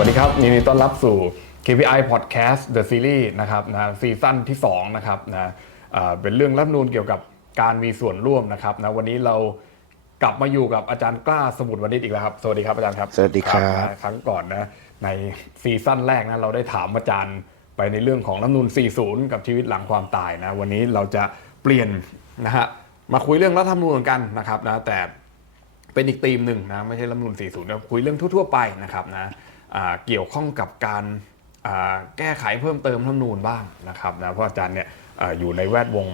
วัสดีครับยินดีต้อนรับสู่ KPI Podcast The Series นะครับนะซีซั่นที่2นะครับนะอ่าเป็นเรื่องรัฐธรรมนูญเกี่ยวกับการมีส่วนร่วมนะครับนะวันนี้เรากลับมาอยู่กับอาจารย์กล้าสมุทรวณิชอีกแล้วครับ สวัสดีครับอาจารย์ครับ สวัสดีครับนะครั้งก่อนนะในซีซั่นแรกนะเราได้ถามอาจารย์ไปในเรื่องของรัฐธรรมนูญ40 กับชีวิตหลังความตายนะวันนี้เราจะเปลี่ยนนะฮะมาคุยเรื่องรัฐธรรมนูญกันนะครับนะแต่เป็นอีกธีมหนึ่งนะไม่ใช่รัฐธรรมนูล40นะคุยเรื่องทั่วๆไปนะครับนะอ่า เกี่ยวข้องกับการแก้ไขเพิ่มเติมรัฐนูญบ้างนะครับนะเพราะอาจารย์เนี่ยออยู่ในแวดวง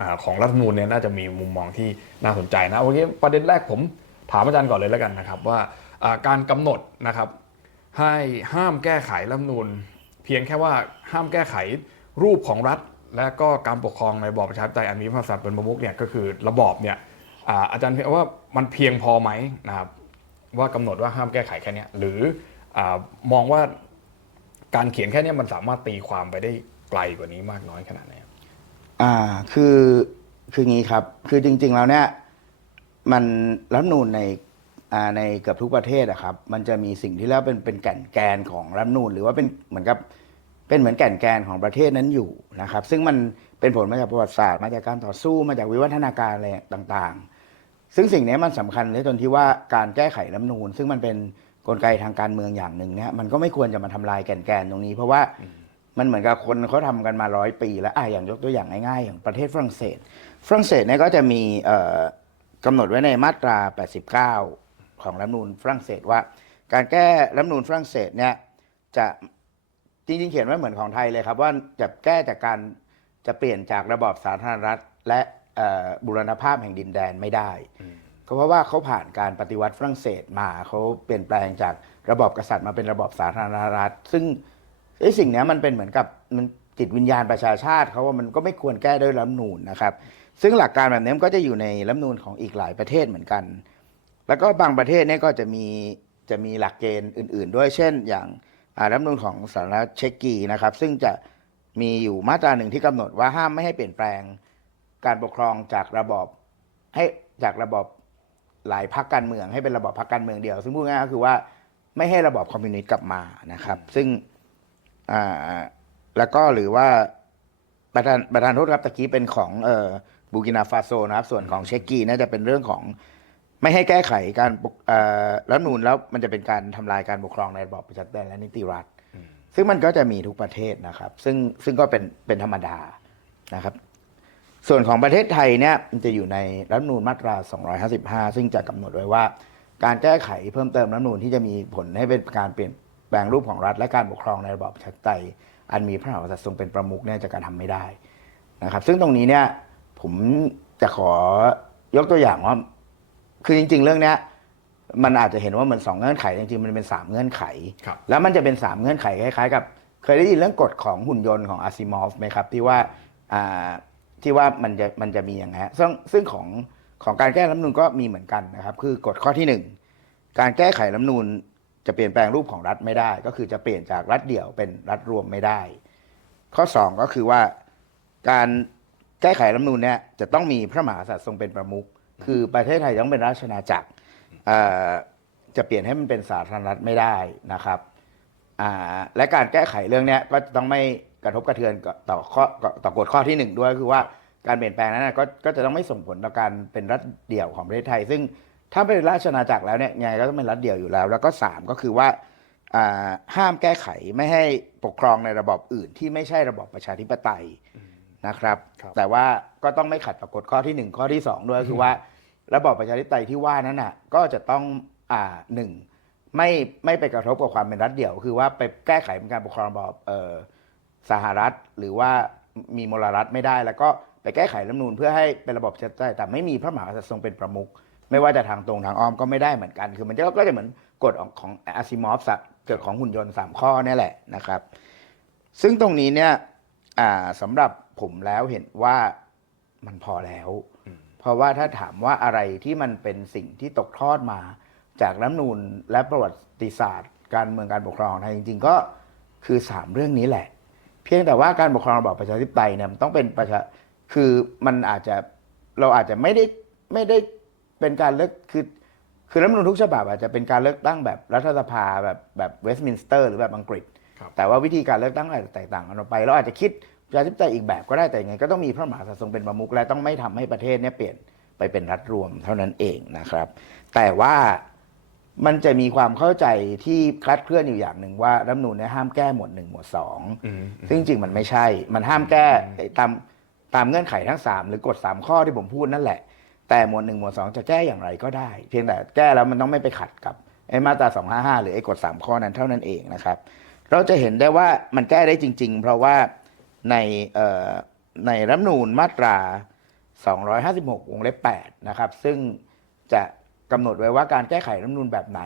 อของรัฐนูญเนี่ยน่าจะมีมุมมองที่น่าสนใจนะโอเคประเด็นแรกผมถามอาจารย์ก่อนเลยแล้วกันนะครับว่าการกำหนดนะครับให้ห้ามแก้ไขรัฐนูญเพียงแค่ว่าห้ามแก้ไขรูปของรัฐ และก็การปกครองในระบอบประชาธิปไตยอันมีพระมหากษัตริย์เป็นประมุขเนี่ยก็คือระบอบเนี่ยอาจารย์ว่ามันเพียงพอไหมนะครับว่ากำหนดว่าห้ามแก้ไขแค่นี้หรือ มองว่าการเขียนแค่นี้มันสามารถตีความไปได้ไกลกว่านี้มากน้อยขนาดไหนอ่าคือคืองี้ครับ คือจริง ๆ แล้วเนี่ยมันรัฐนูญในในเกือบทุกประเทศอะครับ มันจะมีสิ่งที่เรียกว่าเป็นเป็นแก่นแกนของรัฐนูญหรือว่าเป็นเหมือนกับเป็นเหมือนแก่นแกนของประเทศนั้นอยู่นะครับ ซึ่งมันเป็นผลมาจากประวัติศาสตร์มาจากการต่อสู้มาจากวิวัฒนาการอะไรต่างๆ ซึ่งสิ่งนี้มันสำคัญในตรงที่ว่าการแก้ไขรัฐนูญซึ่งมันเป็น กลไกทางการเมืองอย่างหนึ่งเนี่ยมันก็ไม่ควรจะมาทำลายแก่นแกนตรงนี้ เพราะว่ามันเหมือนกับคนเขาทำกันมาร้อยปี แล้วอะอย่างยกตัวอย่างง่ายๆอย่างประเทศฝรั่งเศส ฝรั่งเศสเนี่ยก็จะมีเอ่อกำหนดไว้ในมาตรา 89 ของรัฐธรรมนูญฝรั่งเศสว่า การแก้รัฐธรรมนูญฝรั่งเศสเนี่ยจะจริงๆเขียนไว้เหมือนของไทยเลยครับ ว่าจะแก้จากการจะเปลี่ยนจากระบอบสาธารณรัฐ และเอ่อบูรณภาพแห่งดินแดนไม่ได้ ก็เพราะว่าเขาผ่านการปฏิวัติฝรั่งเศสมาเขาเปลี่ยนแปลงจากระบอบกษัตริย์มาเป็นระบอบสาธารณรัฐ ซึ่งไอ้สิ่งนี้มันเป็นเหมือนกับมันจิตวิญญาณประชาชาติเขาว่ามันก็ไม่ควรแก้ด้วยรัฐธรรมนูญนะครับ ซึ่งหลักการแบบนี้มันก็จะอยู่ในรัฐธรรมนูญของอีกหลายประเทศเหมือนกัน แล้วก็บางประเทศเนี่ยก็จะมีจะมีหลักเกณฑ์อื่น ๆ ด้วยเช่น อย่างรัฐธรรมนูญของสหรัฐเช็กกีนะครับ ซึ่งจะมีอยู่มาตราหนึ่งที่กำหนดว่าห้ามไม่ให้เปลี่ยนแปลงการปกครองจากระบอบให้จากระบอบ หลายพรรคการเมืองให้เป็นระบอบพรรคการเมืองเดียว ซึ่งพูดง่ายๆก็คือว่าไม่ให้ระบอบคอมมิวนิสต์กลับมานะครับ ซึ่งอ่าแล้วก็หรือว่าประธานประธานโทษครับตะกี้เป็นของเอ่อบูกินาฟาโซนะครับ ส่วนของเชกกีน่าจะเป็นเรื่องของไม่ให้แก้ไขการปกเอ่อรัฐธรรมนูนแล้วมันจะเป็นการทำลายการปกครองในระบอบประชาธิปไตยและนิติรัฐ ซึ่งมันก็จะมีทุกประเทศนะครับ ซึ่งซึ่งก็เป็นเป็นธรรมดานะครับ ส่วนของประเทศไทยเนี่ยมันจะอยู่ในรัฐธรรมนูญมาตรา 255 ซึ่งจะกำหนดไว้ว่า การแก้ไขเพิ่มเติมรัฐธรรมนูญที่จะมีผลให้เป็นการเปลี่ยนแปลงรูปของรัฐ และการปกครองในระบอบประชาธิปไตยอันมีพระมหากษัตริย์ทรงเป็นประมุขเนี่ยจะการทำไม่ได้นะครับ ซึ่งตรงนี้เนี่ยผมจะขอยกตัวอย่างว่า คือจริง ๆ เรื่องเนี้ยมันอาจจะเห็นว่าเหมือนสองเงื่อนไขจริงๆมันเป็นสามเงื่อนไขครับแล้วมันจะเป็นสามเงื่อนไขคล้ายๆ กับ เคยได้ยินเรื่องกฎของหุ่นยนต์ของอาซิมอฟไหมครับ ที่ว่าอ่า ที่ว่ามันจะมันจะมีอย่างนี้ฮะซึ่งซึ่งของของการแก้รัฐธรรมนูญก็มีเหมือนกันนะครับ คือกฎข้อที่หนึ่งการแก้ไขรัฐธรรมนูญจะเปลี่ยนแปลงรูปของรัฐไม่ได้ ก็คือจะเปลี่ยนจากรัฐเดี่ยวเป็นรัฐรวมไม่ได้ ข้อสองก็คือว่าการแก้ไขรัฐธรรมนูญเนี่ยจะต้องมีพระมหากษัตริย์ทรงเป็นประมุขคือประเทศไทยต้องเป็นราชอาณาจักรจะเปลี่ยนให้มันเป็นสาธารณรัฐไม่ได้นะครับและการแก้ไขเรื่องเนี้ยก็ต้องไม่ ระทบกระเทือนกับต่อข้อต่อกฎข้อที่หนึ่งด้วยคือว่าการเปลี่ยนแปลงนั้นนะก็ก็จะต้องไม่ส่งผลต่อการเป็นรัฐเดี่ยวของประเทศไทย ซึ่งถ้าเป็นราชอาณาจักรแล้วเนี่ยยังไงก็ต้องเป็นรัฐเดี่ยวอยู่แล้ว แล้วก็สามก็คือว่าอ่าห้ามแก้ไขไม่ให้ปกครองในระบอบอื่น ที่ไม่ใช่ระบอบประชาธิปไตยนะครับครับแต่ว่าก็ต้องไม่ขัดต่อกฎข้อที่หนึ่งข้อที่สองด้วยคือว่า ระบอบประชาธิปไตยที่ว่านั้นน่ะก็จะต้องอ่าหนึ่งไม่ไม่ไปกระทบกับความเป็นรัฐเดี่ยว คือว่าไปแก้ไขเป็นการปกครองระบอบเอ่อ สหรัฐหรือว่ามีมลรัฐไม่ได้ แล้วก็ไปแก้ไขรัฐธรรมนูญเพื่อให้เป็นระบบประชาธิปไตยแต่ไม่มีพระมหากษัตริย์ทรงเป็นประมุขไม่ว่าจะทางตรงทางอ้อมก็ไม่ได้เหมือนกัน คือมันก็จะเหมือนกฎของอาซิมอฟเกิดของหุ่นยนต์สามข้อนี่แหละนะครับ ซึ่งตรงนี้เนี่ยสำหรับผมแล้วเห็นว่ามันพอแล้ว เพราะว่าถ้าถามว่าอะไรที่มันเป็นสิ่งที่ตกทอดมา จากรัฐนูญและประวัติศาสตร์ การเมืองการปกครองของไทยจริง ๆ ก็คือสามเรื่องนี้แหละ พียงแต่ว่าการปกครองระบอบประชาธิปไตยเนี่ยมันต้องเป็นประชาคือมันอาจจะเราอาจจะไม่ได้ไม่ได้เป็นการเลือกคือคือรัฐธรรมนูญทุกฉบับอาจจะเป็นการเลือกตั้งแบบรัฐสภาแบบแบบเวสต์มินสเตอร์หรือแบบอังกฤษครับแต่ว่าวิธีการเลือกตั้งอาจจะแตกต่างกันออกไป เราอาจจะคิดประชาธิปไตยอีกแบบก็ได้แต่ยังไงก็ต้องมีพระมหากษัตริย์ทรงเป็นประมุขและต้องไม่ทำให้ประเทศเนี่ยเปลี่ยนไปเป็นรัฐรวมเท่านั้นเองนะครับ แต่ว่า มันจะมีความเข้าใจที่คลาดเคลื่อนอยู่อย่างหนึ่งว่ารัฐธรรมนูญเนี่ยห้ามแก้หมวดหนึ่งหมวดสองอืมซึ่งจริงๆมันไม่ใช่ มันห้ามแก้ไอ้ตามตามเงื่อนไขทั้ง 3 หรือกฎ3ข้อที่ผมพูดนั่นแหละ แต่หมวดหนึ่งหมวดสองจะแก้อย่างไรก็ได้ เพียงแต่แก้แล้วมันต้องไม่ไปขัดกับไอ้มาตรา255 หรือไอ้กฎ3ข้อนั้นเท่านั้นเองนะครับ เราจะเห็นได้ว่ามันแก้ได้จริง ๆ เพราะว่าในเอ่อในรัฐธรรมนูญมาตรา 256 วงเล็บ8นะครับ ซึ่งจะ กำหนดไว้ว่าการแก้ไขรัฐธรรมนูญแบบไหน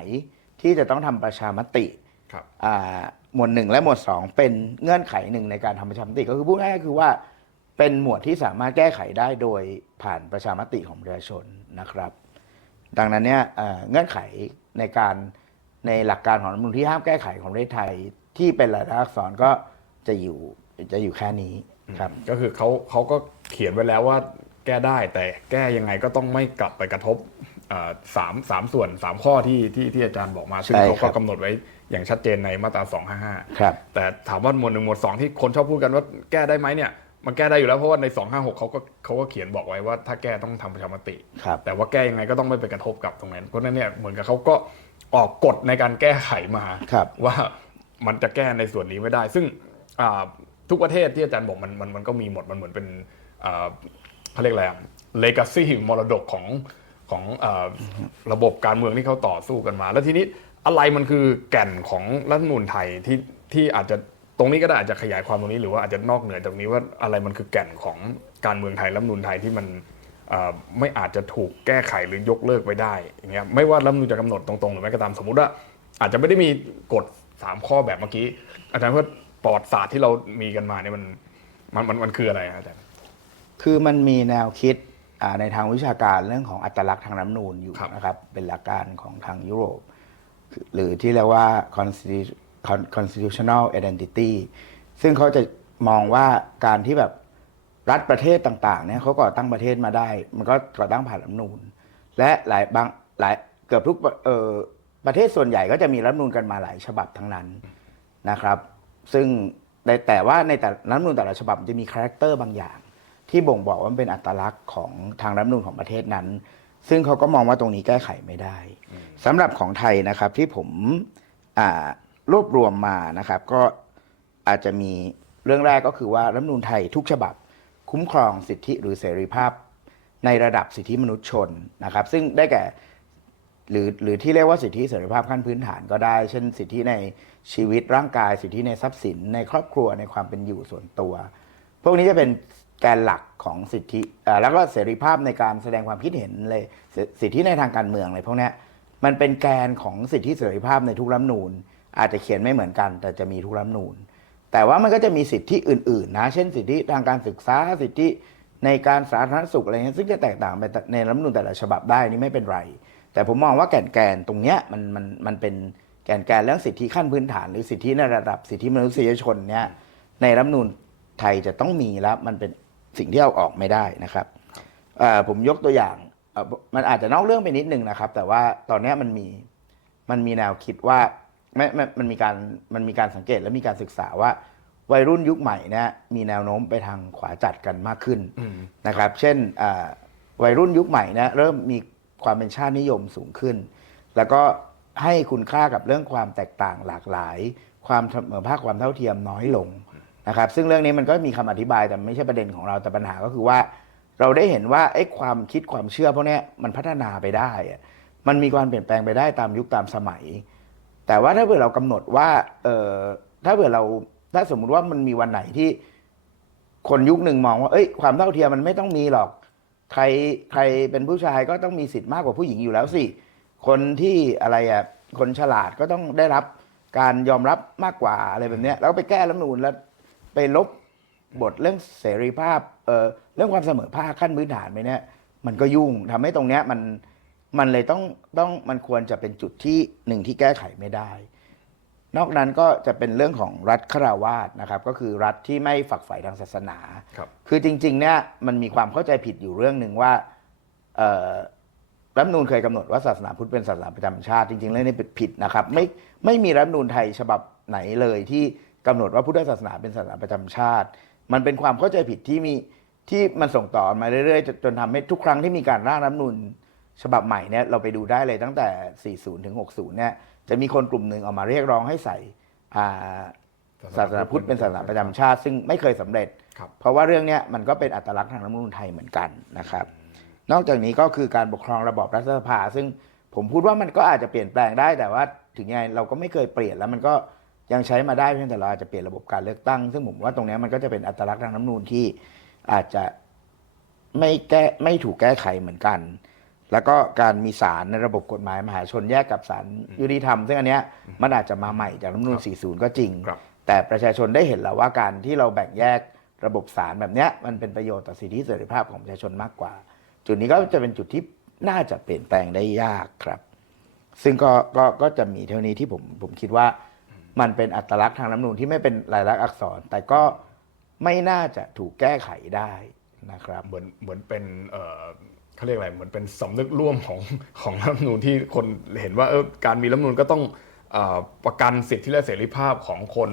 ที่จะต้องทำประชามติครับอ่าหมวดหนึ่งและหมวดสองเป็นเงื่อนไขหนึ่งในการทำประชามติก็คือพูดง่ายๆคือว่าเป็นหมวดที่สามารถแก้ไขได้โดยผ่านประชามติของประชาชนนะครับ ดังนั้นเนี่ยเอ่อเงื่อนไขในการในหลักการของรัฐธรรมนูญที่ห้ามแก้ไขของประเทศไทยที่เป็นรายลักษณ์อักษรก็จะอยู่จะอยู่แค่นี้ครับ ก็คือเขาเขาก็เขียนไว้แล้วว่าแก้ได้แต่แก้ยังไงก็ต้องไม่กลับไปกระทบเอ่อ สามสามส่วนสามข้อที่ที่ที่อาจารย์บอกมาซึ่งใช่เขาครัก็บกำหนดไว้อย่างชัดเจนในมาตรา 255 ครับ แต่ถามว่าหมวดหนึ่งหมวดสองที่คนชอบพูดกันว่าแก้ได้ไหมเนี่ยมันแก้ได้อยู่แล้วเพราะว่าใน 256เขาก็เขาก็เขียนบอกไว้ว่าถ้าแก้ต้องทำประชามติครับแต่ว่าแก้ยังไงก็ต้องไม่ไปกระทบกับตรงนั้นเพราะฉะนั้นเนี่ยเหมือนกับเขาก็ออกกฎในการแก้ไขมาครับว่ามันจะแก้ในส่วนนี้ไม่ได้ ซึ่งอ่าทุกประเทศที่อาจารย์บอกมันมันมันก็มีหมดมันเหมือนเป็นอ่าเขาเรียกอะไรเลกาซีมรดกของ ของอระบบการเมืองที่เขาต่อสู้กันมา แล้วทีนี้อะไรมันคือแก่นของรัฐมนูญไทยที่ที่อาจจะตรงนี้ก็ได้อาจจะขยายความตรงนี้หรือว่าอาจจะนอกเหนือจากนี้ว่าอะไรมันคือแก่นของการเมืองไทยรัฐมนูญไทยที่มันไม่อาจจะถูกแก้ไขหรือยกเลิกไปได้อย่างเงี้ยไม่ว่ารัฐมนูญจะกำหนดตรงๆหรือไม่ก็ตามสมมุติว่า อาจจะไม่ได้มีกฎสามข้อแบบเมื่อกี้ อาจารย์ว่าประวัติศาสตร์ที่เรามีกันมาเนี่ยมันมันมันมันคืออะไรครับอาจารย์คือมันมีแนวคิด ในทางวิชาการเรื่องของอัตลักษณ์ทางน้ำนูนอยู่ครับนะครับ เป็นหลักการของทางยุโรป หรือที่เรียกว่า constitu- con- constitutional identity ซึ่งเขาจะมองว่าการที่แบบรัฐประเทศต่างๆเนี่ยเขาก่อตั้งประเทศมาได้ มันก็ก่อตั้งผ่านรัฐธรรมนูญและหลายบางหลายเกือบทุกประเอ่อประเทศส่วนใหญ่ก็จะมีรัฐธรรมนูญกันมาหลายฉบับทั้งนั้นนะครับ ซึ่งแต่แต่ว่าในแต่รัฐธรรมนูญแต่ละฉบับมันจะมีคาแรคเตอร์บางอย่าง ที่บ่งบอกว่าเป็นอัตลักษณ์ของทางรัฐนูญของประเทศนั้น ซึ่งเขาก็มองว่าตรงนี้แก้ไขไม่ได้สำหรับของไทยนะครับที่ผมรวบรวมมานะครับ ก็อาจจะมีเรื่องแรกก็คือว่ารัฐนูญไทยทุกฉบับ คุ้มครองสิทธิหรือเสรีภาพ ในระดับสิทธิมนุษยชนนะครับ ซึ่งได้แก่หรือหรือที่เรียกว่าสิทธิเสรีภาพขั้นพื้นฐานก็ได้ เช่น สิทธิในชีวิตร่างกาย สิทธิในทรัพย์สิน ในครอบครัวในความเป็นอยู่ส่วนตัว พวกนี้จะเป็น แกนหลักของสิทธิแล้วก็เสรีภาพในการแสดงความคิดเห็นเลยสิทธิในทางการเมืองอะไรพวกนี้มันเป็นแกนของสิทธิเสรีภาพในทุกรัฐนูญอาจจะเขียนไม่เหมือนกัน แต่จะมีทุกรัฐนูญแต่ว่ามันก็จะมีสิทธิอื่นๆนะเช่น สิทธิทางการศึกษาสิทธิในการสาธารณสุขอะไรเงี้ยซึ่งจะแตกต่างไปในรัฐนูญแต่ละฉบับได้นี่ไม่เป็นไร แต่ผมมองว่าแก่นแกนตรงเนี้ยมันมันมันเป็นแก่นแกนเรื่องสิทธิขั้นพื้นฐาน หรือสิทธิในระดับสิทธิมนุษยชนเนี่ยในรัฐนูญไทยจะต้องมีแล้วมันเป็น สิ่งที่เอาออกไม่ได้นะครับเอ่อผมยกตัวอย่างเอ่อมันอาจจะนอกเรื่องไปนิดนึงนะครับ แต่ว่าตอนเนี้ยมันมีมันมีแนวคิดว่าไม่ไม่มันมีการมันมีการสังเกตและมีการศึกษาว่า วัยรุ่นยุคใหม่เนี่ยมีแนวโน้มไปทางขวาจัดกันมากขึ้นอืมนะครับ เช่นอ่าวัยรุ่นยุคใหม่เนี่ยเริ่มมีความเป็นชาตินิยมสูงขึ้น แล้วก็ให้คุณค่ากับเรื่องความแตกต่างหลากหลาย ความเสมอภาคความเท่าเทียมน้อยลง นะครับซึ่งเรื่องนี้มันก็มีคำอธิบายแต่ไม่ใช่ประเด็นของเราแต่ปัญหาก็คือว่า เราได้เห็นว่าไอ้ความคิดความเชื่อพวกนี้มันพัฒนาไปได้อะมันมีการเปลี่ยนแปลงไปได้ตามยุคตามสมัย แต่ว่าถ้าเผื่อเรากำหนดว่าเออถ้าเผื่อเราถ้าสมมุติว่ามันมีวันไหนที่ คนยุคหนึ่งมองว่าเอ้ยความเท่าเทียมมันไม่ต้องมีหรอก ใครใครเป็นผู้ชายก็ต้องมีสิทธิ์มากกว่าผู้หญิงอยู่แล้วสิคนที่อะไรอะคนฉลาดก็ต้องได้รับการยอมรับมากกว่าอะไรแบบนี้แล้วไปแก้รัฐมนูญแล้ว ไปลบบทเรื่องเสรีภาพเออเรื่องความเสมอภาคขั้นพื้นฐานไปเนี่ยมันก็ยุ่งทำให้ตรงเนี้ยมันมันเลยต้องต้องมันควรจะเป็นจุดที่หนึ่งที่แก้ไขไม่ได้ นอกนั้นก็จะเป็นเรื่องของรัฐคาราวาสนะครับ ก็คือรัฐที่ไม่ฝักใฝ่ทางศาสนา ครับ คือจริงๆเนี่ยมันมีความเข้าใจผิดอยู่เรื่องหนึ่งว่าเอ่อรัฐธรรมนูญเคยกำหนดว่าศาสนาพุทธเป็นศาสนาประจำชาติ จริงๆเรื่องนี้เป็นผิดนะครับ ไม่ไม่มีรัฐธรรมนูญไทยฉบับไหนเลยที่ กำหนดว่าพุทธศาสนาเป็นศาสนาประจำชาติ มันเป็นความเข้าใจผิดที่มีที่มันส่งต่อมาเรื่อยๆจนจนทำให้ทุกครั้งที่มีการร่างรัฐธรรมนูญฉบับใหม่เนี่ยเราไปดูได้เลยตั้งแต่ 40 ถึง 60 เนี่ยจะมีคนกลุ่มหนึ่งออกมาเรียกร้องให้ใส่อ่าศาสนาพุทธเป็นศาสนาประจำชาติ ซึ่งไม่เคยสำเร็จครับเพราะว่าเรื่องเนี้ยมันก็เป็นอัตลักษณ์ทางรัฐธรรมนูญไทยเหมือนกันนะครับ นอกจากนี้ก็คือการปกครองระบอบรัฐสภา ซึ่งผมพูดว่ามันก็อาจจะเปลี่ยนแปลงได้แต่ว่าถึงยังไงเราก็ไม่เคยเปลี่ยนแล้วมันก็ ยังใช้มาได้เพียงแต่เราอาจจะเปลี่ยนระบบการเลือกตั้ง ซึ่งผมว่าตรงเนี้ยมันก็จะเป็นอัตลักษณ์ทางรัฐธรรมนูญที่อาจจะไม่แก้ไม่ถูกแก้ไขเหมือนกัน แล้วก็การมีศาลในระบบกฎหมายมหาชนแยกกับศาลยุติธรรม ซึ่งอันเนี้ยมันอาจจะมาใหม่จากรัฐธรรมนูญ40 ก็จริงครับแต่ประชาชนได้เห็นแล้วว่าการที่เราแบ่งแยกระบบศาลแบบเนี้ยมันเป็นประโยชน์ต่อสิทธิเสรีภาพของประชาชนมากกว่า จุดนี้ก็จะเป็นจุดที่น่าจะเปลี่ยนแปลงได้ยากครับ ซึ่งก็ก็ก็จะมีเท่านี้ที่ผมผมคิดว่า มันเป็นอัตลักษณ์ทางรัฐธรรมนูญที่ไม่เป็นลายลักษณ์อักษร แต่ก็ไม่น่าจะถูกแก้ไขได้นะครับเหมือนเหมือนเป็นเขาเรียกอะไรเหมือนเป็นสำนึกร่วมของของรัฐธรรมนูญที่คนเห็นว่าเออการมีรัฐธรรมนูญก็ต้องอประกันสิทธิและเสรีภาพของคน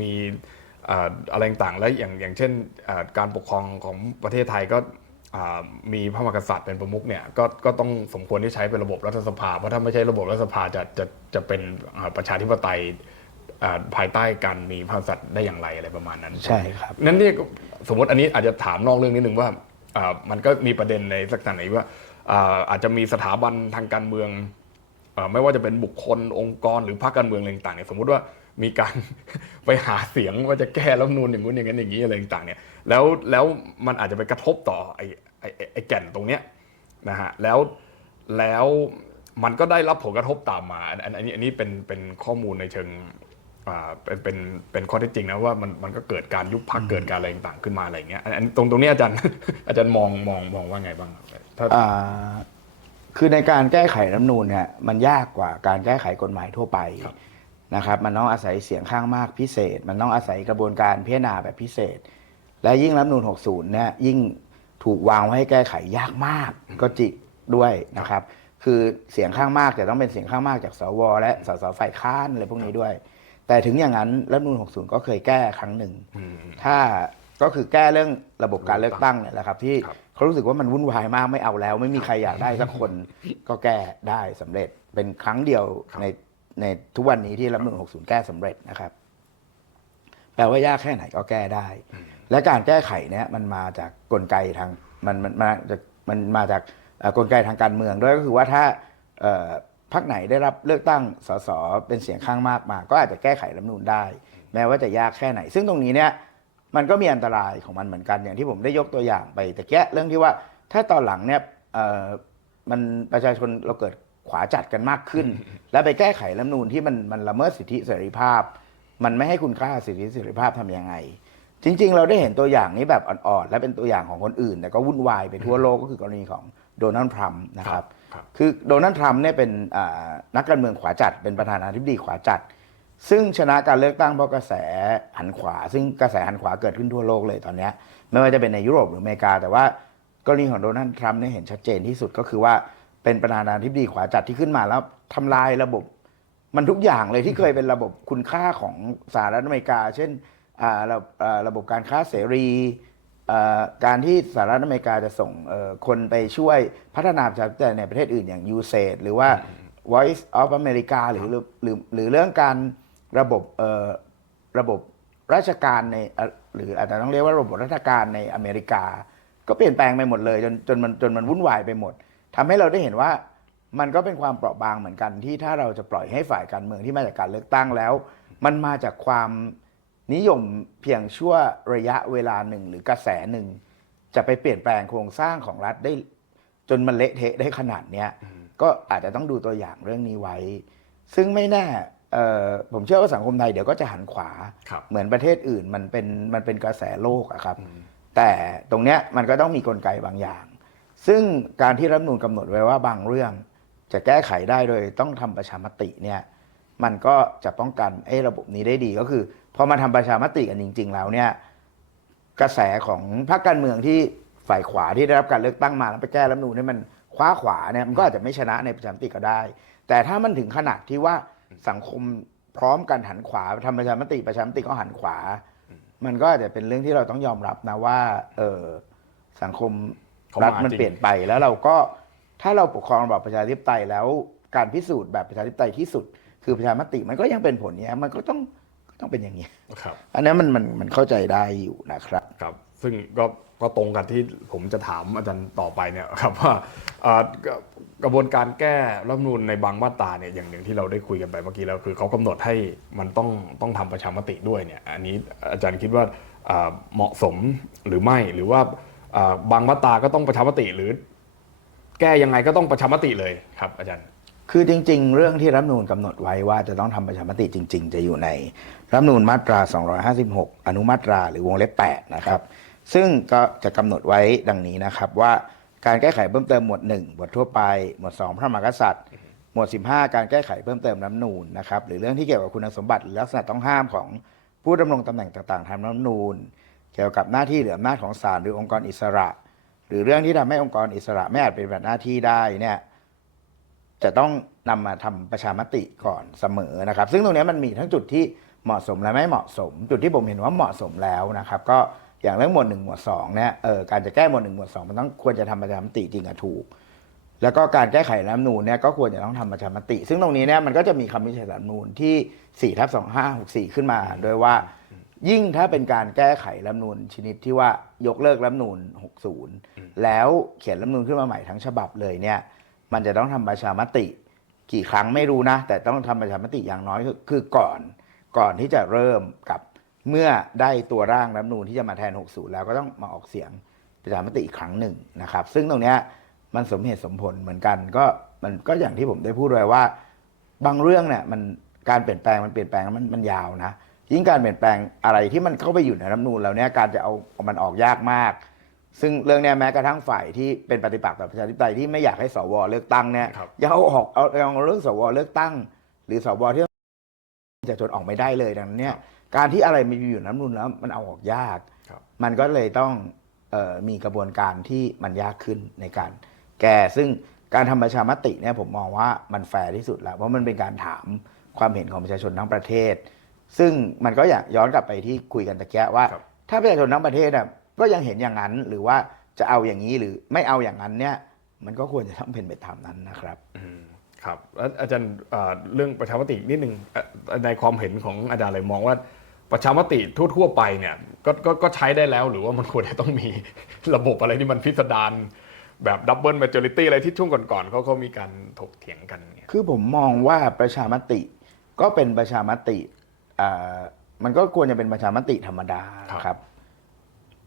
มีอะไรต่างๆและอย่างอย่างเช่นการปกครองของประเทศไทยก็มีพระมหากษัตริย์เป็นประมุขเนี่ยก็ก็ต้องสมควรที่ใช้เป็นระบบรัฐสภา เพราะถ้าไม่ใช่ระบบรัฐสภาจะจะจะเป็นประชาธิปไตย ภายใต้การมีพระมหากษัตริย์ได้อย่างไรอะไรประมาณนั้น ใช่ครับนั่นนี่ก็สมมติอันนี้อาจจะถามนอกเรื่องนิดนึงว่าอ่ามันก็มีประเด็นในสักทางไหนว่าอ่าอาจจะมีสถาบันทางการเมืองอาไม่ว่าจะเป็นบุคคลองค์กรหรือพรรคการเมืองอะไรต่างๆเนี่ยสมมุติว่ามีการไปหาเสียงว่าจะแก้รัฐธรรมนูนอย่างนู้นอย่างนั้นอย่างนี้อะไรต่างๆเนี่ยแล้วแล้วมันอาจจะไปกระทบต่อไอ้ไอ้ไอ้ไอ้แก่นตรงเนี้ยนะฮะแล้วแล้วมันก็ได้รับผลกระทบตามมาอันอันอันนี้อันนี้เป็นเป็นข้อมูลในเชิงอ่า เป็นเป็นเป็นข้อเท็จจริงนะว่ามันมันก็เกิดการยุบพักเกิดการอะไรต่างๆขึ้นมาอะไรอย่างเงี้ยอันอันตรงตรงนี้อาจารย์อาจารย์มองมองมองว่าไงบ้างครับถ้าอ่าคือในการแก้ไขรัฐธรรมนูญเนี่ยมันยากกว่าการแก้ไขกฎหมายทั่วไปครับนะครับ มันต้องอาศัยเสียงข้างมากพิเศษ มันต้องอาศัยกระบวนการพิจารณาแบบพิเศษ และยิ่งรัฐธรรมนูญ60เนี่ยยิ่งถูกวางไว้ให้แก้ไขยากมากก็จิด้วยนะครับ คือเสียงข้างมากแต่ต้องเป็นเสียงข้างมากจากสวและสสฝ่ายค้านอะไรพวกนี้ด้วย แต่ถึงอย่างนั้นรัฐธรรมนูญ60 ก็เคยแก้ครั้งหนึ่งอืมถ้าก็คือแก้เรื่องระบบการเลือกตั้งเนี่ยแหละครับ ที่ครับเขารู้สึกว่ามันวุ่นวายมากไม่เอาแล้ว ไม่มีใครอยากได้สักคน ก็แก้ได้สำเร็จเป็นครั้งเดียวในในทุกวันนี้ที่รัฐธรรมนูญ60 แก้สำเร็จนะครับ แปลว่ายากแค่ไหนก็แก้ได้ และการแก้ไขเนี่ยมันมาจากกลไกทางมันมันมาจากมันมาจากเอ่อกลไกทางการเมืองด้วยก็คือว่าถ้าเอ่อ พรรคไหนได้รับเลือกตั้งสสเป็นเสียงข้างมากมา ก็อาจจะแก้ไขรัฐธรรมนูญได้ แม้ว่าจะยากแค่ไหน ซึ่งตรงนี้เนี่ยมันก็มีอันตรายของมันเหมือนกันอย่างที่ผมได้ยกตัวอย่างไปแต่แก้เรื่องที่ว่าถ้าตอนหลังเนี่ยเอ่อมันประชาชนเราเกิดขวาจัดกันมากขึ้น แล้วไปแก้ไขรัฐธรรมนูญที่มันมันละเมิดสิทธิเสรีภาพ มันไม่ให้คุณค่าสิทธิเสรีภาพทำยังไง จริง ๆ เราได้เห็นตัวอย่างนี้แบบอ่อนๆและเป็นตัวอย่างของคนอื่น แต่ก็วุ่นวายไปทั่วโลกก็คือกรณีของโดนัลด์ทรัมป์นะครับครับ คือโดนัลด์ทรัมป์เนี่ยเป็นนักการเมืองขวาจัด เป็นประธานาธิบดีขวาจัด ซึ่งชนะการเลือกตั้งเพราะกระแสหันขวา ซึ่งกระแสหันขวาเกิดขึ้นทั่วโลกเลยตอนนี้ไม่ว่าจะเป็นในยุโรปหรืออเมริกา แต่ว่ากรณีของโดนัลด์ทรัมป์เนี่ยเห็นชัดเจนที่สุดก็คือว่าเป็นประธานาธิบดีขวาจัดที่ขึ้นมาแล้วทำลายระบบมันทุกอย่างเลยที่เคยเป็นระบบคุณค่าของสหรัฐอเมริกา เช่นระอ่าระบบการค้าเสรี การที่สหรัฐอเมริกาจะส่งเอ่อคนไปช่วยพัฒนาประชาธิปไตยในประเทศอื่นอย่าง USAID หรือว่า Voice of America หรือหรือหรือหรือเรื่องการระบบเอ่อระบบราชการในอะหรืออาจจะต้องเรียกว่าระบบราชการในอเมริกา ก็เปลี่ยนแปลงไปหมดเลยจนจนมันจนมันวุ่นวายไปหมดทำให้เราได้เห็นว่ามันก็เป็นความเปราะบางเหมือนกันที่ถ้าเราจะปล่อยให้ฝ่ายการเมืองที่มาจากการเลือกตั้งแล้ว มันมาจากความ นิยมเพียงชั่วระยะเวลาหนึ่งหรือกระแสหนึ่ง จะไปเปลี่ยนแปลงโครงสร้างของรัฐได้จนมันเละเทะได้ขนาดเนี้ยก็อาจจะต้องดูตัวอย่างเรื่องนี้ไว้ ซึ่งไม่แน่เอ่อผมเชื่อว่าสังคมไทยเดี๋ยวก็จะหันขวาครับเหมือนประเทศอื่นมันเป็นมันเป็นกระแสโลกอะครับ แต่ตรงเนี้ยมันก็ต้องมีกลไกบางอย่าง ซึ่งการที่รัฐธรรมนูญกำหนดไว้ว่าบางเรื่อง จะแก้ไขได้โดยต้องทำประชามติเนี่ยมันก็จะป้องกันไอ้ระบบนี้ได้ดีก็คือ พอมาทำประชามติกันจริง ๆ แล้วเนี่ยกระแสของพรรคการเมืองที่ฝ่ายขวาที่ได้รับการเลือกตั้งมาแล้วไปแก้รัฐมนูญให้มันขว้าขวาเนี่ยมันก็อาจจะไม่ชนะในประชามติก็ได้ แต่ถ้ามันถึงขนาดที่ว่าสังคมพร้อมกันหันขวาทำประชามติประชามติก็หันขวา มันก็อาจจะเป็นเรื่องที่เราต้องยอมรับนะว่า เออสังคมรัฐมันเปลี่ยนไปแล้วเราก็ถ้าเราปกครองระบบประชาธิปไตยแล้วการพิสูจน์แบบประชาธิปไตยที่สุด คือประชามติมันก็ยังเป็นผลเนี้ยมันก็ต้อง ต้องเป็นอย่างนี้ยครับ อันนี้มันมันมันเข้าใจได้อยู่นะครับครับ ซึ่งก็ก็ตรงกันที่ผมจะถามอาจารย์ต่อไปเนี่ยครับว่าเอ่อกระกระบวนการแก้รัฐธรรมนูญในบางมาตราเนี่ยอย่างหนึ่งที่เราได้คุยกันไปเมื่อกี้แล้วคือเขากำหนดให้มันต้องต้องทำประชามติด้วยเนี่ย อันนี้อาจารย์คิดว่าอ่าเหมาะสมหรือไม่หรือว่าอ่าบางมาตราก็ต้องประชามติหรือ แก้ยังไงก็ต้องประชามติเลยครับ อาจารย์ คือจริง ๆ เรื่องที่รัฐมนูญกำหนดไว้ว่าจะต้องทำประชามติจริง ๆ จะอยู่ในรัฐมนูญมาตรา 256 อนุมาตราหรือวงเล็บ 8 นะครับ ซึ่งก็จะกำหนดไว้ดังนี้นะครับว่าการแก้ไขเพิ่มเติมหมวด1บททั่วไป หมวด 2 พระมหากษัตริย์ หมวด 15 การแก้ไขเพิ่มเติมรัฐมนูญนะครับหรือเรื่องที่เกี่ยวกับคุณสมบัติหรือลักษณะต้องห้ามของผู้ดำรงตำแหน่งต่างๆทางรัฐมนูญเกี่ยวกับหน้าที่หรืออำนาจของศาลหรือองค์กรอิสระ หรือเรื่องที่ทำให้องค์กรอิสระไม่อาจเป็นปฏิบัติหน้าที่ได้เนี่ย จะต้องนำมาทำประชามติก่อนเสมอนะครับ ซึ่งตรงนี้มันมีทั้งจุดที่เหมาะสมและไม่เหมาะสม จุดที่ผมเห็นว่าเหมาะสมแล้วนะครับ ก็อย่างเรื่องหมวดหนึ่งหมวดสองเนี่ยเออการจะแก้หมวดหนึ่งหมวดสองมันต้องควรจะทำประชามติจริงอะถูก แล้วก็การแก้ไขรัฐมนูญเนี่ยก็ควรจะต้องทำประชามติ ซึ่งตรงนี้เนี่ยมันก็จะมีคำวินิจฉัยรัฐธรรมนูญที่4ทับ2564ขึ้นมาโดยว่า ยิ่งถ้าเป็นการแก้ไขรัฐมนูญชนิดที่ว่ายกเลิกรัฐธรรมนูญ60แล้วเขียนรัฐมนูญขึ้นมาใหม่ทั้งฉบับเลยเนี่ย มันจะต้องทำประชามติ กี่ครั้งไม่รู้นะ แต่ต้องทำประชามติอย่างน้อยคือคือก่อนก่อนที่จะเริ่มกับเมื่อได้ตัวร่างรัฐมนูญที่จะมาแทน 60 แล้วก็ต้องมาออกเสียงประชามติอีกครั้งหนึ่งนะครับ ซึ่งตรงเนี้ยมันสมเหตุสมผลเหมือนกัน ก็มันก็อย่างที่ผมได้พูดไว้ว่า บางเรื่องเนี่ยมันการเปลี่ยนแปลงมันเปลี่ยนแปลงมันมันยาวนะยิ่งการเปลี่ยนแปลงอะไรที่มันเข้าไปอยู่ในรัฐมนูญแล้วเนี่ยการจะเอามันออกยากมาก ซึ่งเรื่องเนี้ยแม้กระทั่งฝ่ายที่เป็นปฏิปักษ์ต่อประชาธิปไตยที่ไม่อยากให้สวเลือกตั้งเนี่ยครับ ยังเอาออกเอาเอาเรื่องสวเลือกตั้ง หรือสวที่จะจนออกไม่ได้เลยดังนั้นเนี่ยการที่อะไรมันอยู่ในรัฐธรรมนูญแล้วมันเอาออกยาก ครับ มันก็เลยต้องเออมีกระบวนการที่มันยากขึ้นในการแก้ซึ่งการทำประชามติเนี่ยผมมองว่ามันแฟร์ที่สุดแล้วเพราะมันเป็นการถามความเห็นของประชาชนทั้งประเทศ ซึ่งมันก็อยากย้อนกลับไปที่คุยกันตะแกะว่า ครับ ถ้าประชาชนทั้งประเทศอะ ก็ยังเห็นอย่างนั้นหรือว่าจะเอาอย่างนี้หรือไม่เอาอย่างนั้นเนี่ยมันก็ควรจะต้องเป็นไปตามนั้นนะครับอืมครับแล้วอาจารย์เอ่อเรื่องประชามตินิดนึงเอ่อในความเห็นของอาจารย์เลยมองว่าประชามติทั่ว ๆ ไปเนี่ยก็ก็ก็ใช้ได้แล้วหรือว่ามันควรจะต้องมีระบบอะไรที่มันพิสดารแบบดับเบิล a ม o r ริตี้อะไรที่ช่วงก่อนๆเขาเขามีการถกเถียงกันเนี่ยคือผมมองว่าประชามติก็เป็นประชามติอ่ามันก็ควรจะเป็นประชามติธรรมดาครับครับ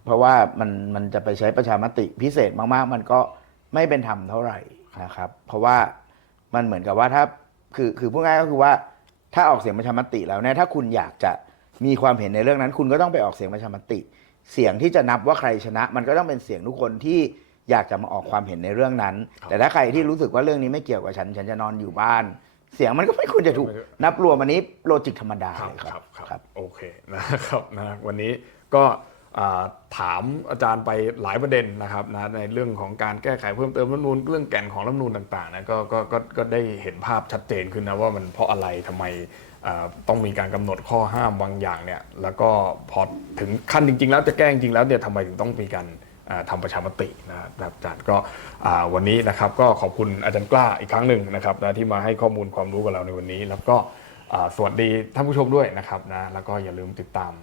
เพราะว่ามันมันจะไปใช้ประชามติพิเศษมากๆ มันก็ไม่เป็นธรรมเท่าไหร่นะครับ เพราะว่ามันเหมือนกับว่าถ้าคือคือพูดง่ายก็คือว่าถ้าออกเสียงประชามติแล้วเนี่ยถ้าคุณอยากจะมีความเห็นในเรื่องนั้น คุณก็ต้องไปออกเสียงประชามติ เสียงที่จะนับว่าใครชนะ มันก็ต้องเป็นเสียงทุกคนที่อยากจะมาออกความเห็นในเรื่องนั้นครับแต่ถ้าใครที่รู้สึกว่าเรื่องนี้ไม่เกี่ยวกับฉันฉันจะนอนอยู่บ้าน เสียงมันก็ไม่ควรจะถูกนับรวมอันนี้โลจิกธรรมดาครับเลยคครัรับบครับครับโอเคนะครับนะวันนี้ก็อ่า ถามอาจารย์ไปหลายประเด็นนะครับนะในเรื่องของการแก้ไขเพิ่มเติมรัฐมนูญเรื่องแก่นของรัฐมนูญต่างๆนะก็ก็ก็ก็ได้เห็นภาพชัดเจนขึ้นนะว่ามันเพราะอะไรทำไมต้องมีการกำหนดข้อห้ามบางอย่างเนี่ยแล้วก็พอถึงขั้นจริง ๆ แล้วจะแก้จริงแล้วเนี่ยทำไมถึงต้องมีการอ่าทำประชามตินะครับอาจารย์ก็วันนี้นะครับก็ขอบคุณอาจารย์กล้าอีกครั้งหนึ่งนะครับนะที่มาให้ข้อมูลความรู้กับเราในวันนี้ แล้วก็สวัสดีท่านผู้ชมด้วยนะครับนะแล้วก็อย่าลืมติดตาม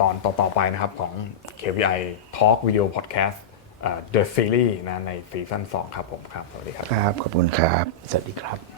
ตอนต่อๆไปนะครับของ KPI Talk Video Podcast อ่า The Series นะในซีซั่น2ครับผมครับ สวัสดีครับ ครับ ขอบคุณครับ สวัสดีครับ